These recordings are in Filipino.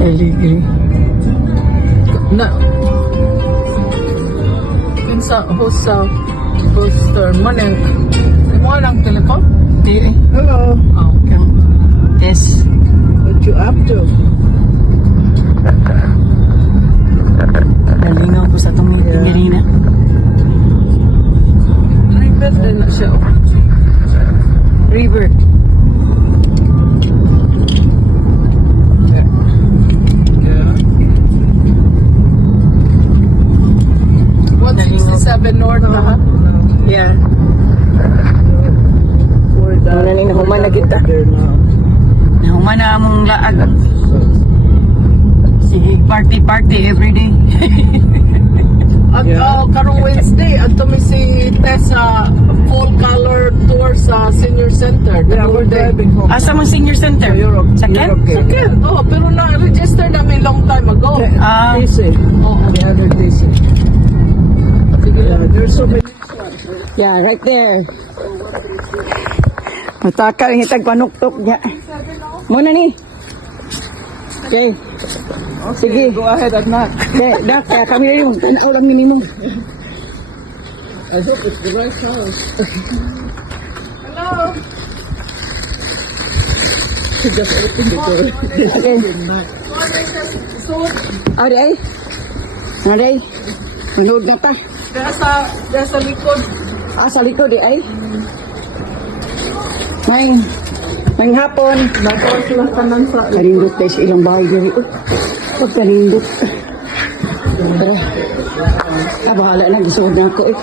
Aligri. Na. Sa hoster man mo lang telepon? Di. Hello. Oh, okay. Yes. What you up to? Nalingaw ko sa itong meeting kanina. River din na siya. River. What's 67 North, ha? Yeah. Wala na nahuman na kita. Nahuman na among laag. Sige, party everyday. At karong Wednesday, at mi si Tessa full color tour sa senior center. Yeah, we're driving home. Asa mong senior center? Europe. Sa Ken? Europe. Sa Ken. Oh, pero na-register namin long time ago. DC. Oh. The other DC. Yeah, there's so many. Yeah, right there. Mataka yung hitag panuktok niya. Muna ni. Okay. Sige. Go ahead at not. Okay, dak, kaya kami rin yung tanaw lang nini mo. I hope it's the right house. Hello. Just open the door. Okay. Aray. Aray. Manood na ta. There's sa likod. Sa likod ay. May hapon. Nakaw sila kanan sa Karindot tayo sa ilang bahay diri. Pag karindot. Bahala na. Gusto na ako eh.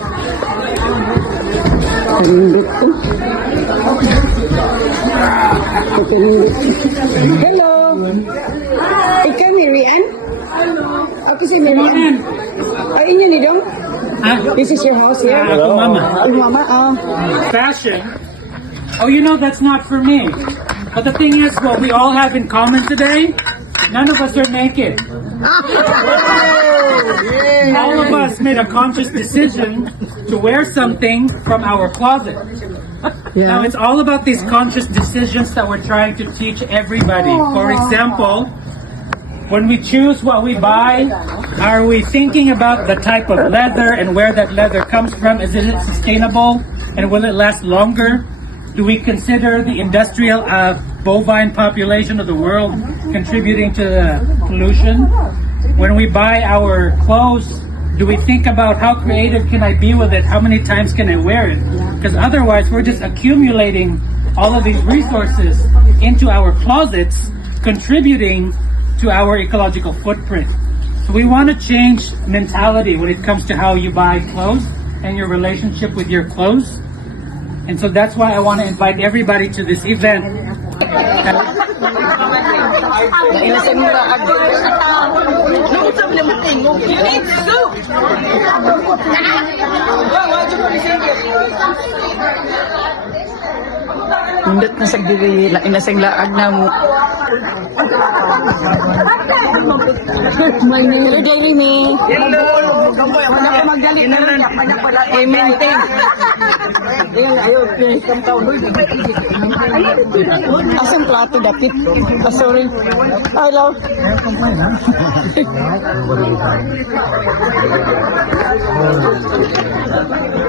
Karindot ko. Pag karindot. Hello. Ikaw, Miriam? Hello. Ako si Miriam. Ay, inyo ni Dong? This is your house here? Hello, Mama. Oh, Mama, Fashion. Oh, you know, that's not for me. But the thing is, what we all have in common today, none of us are naked. All of us made a conscious decision to wear something from our closet. Now, it's all about these conscious decisions that we're trying to teach everybody. For example, when we choose what we buy, are we thinking about the type of leather and where that leather comes from? Is it sustainable and will it last longer? Do we consider the industrial bovine population of the world contributing to the pollution? When we buy our clothes, do we think about how creative can I be with it? How many times can I wear it? Because otherwise we're just accumulating all of these resources into our closets, contributing to our ecological footprint. So we want to change mentality when it comes to how you buy clothes and your relationship with your clothes. And so that's why I want to invite everybody to this event. Nindot na sagdiri, inasang laag na mo. Hello, Daily Me. Hello. Wala ka magdali na lang. Maintain. Asang plato dapit. Sorry. Hello.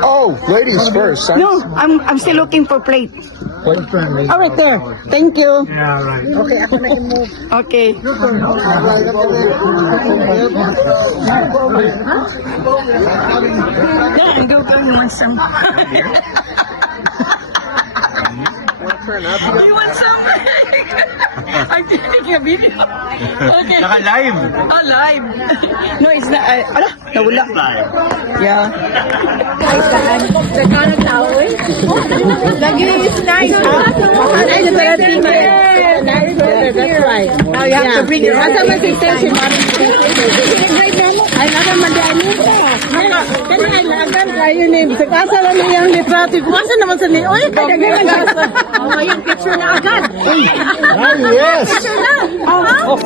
Oh, ladies first. Huh? No, I'm still looking for plate. What friendly? All right, there. Thank you. Yeah, right. Okay, ako na i-move. Okay. Yeah, go naman some. You want some? I'm taking a video. Okay. Naka-live. Oh, live. No, it's not. Ano? Nawala. Live. Yeah. Lagi is nice. Nice better. That's right. Now you have to bring your husband with extension. I love him madami ka. Kani I love him kayo ni sa kasa lang yung litrato. Kuwasa naman sa ni. Oy, kadaghan ka. Oh, yung picture na agad. Oh, yes. Picture na. Oh,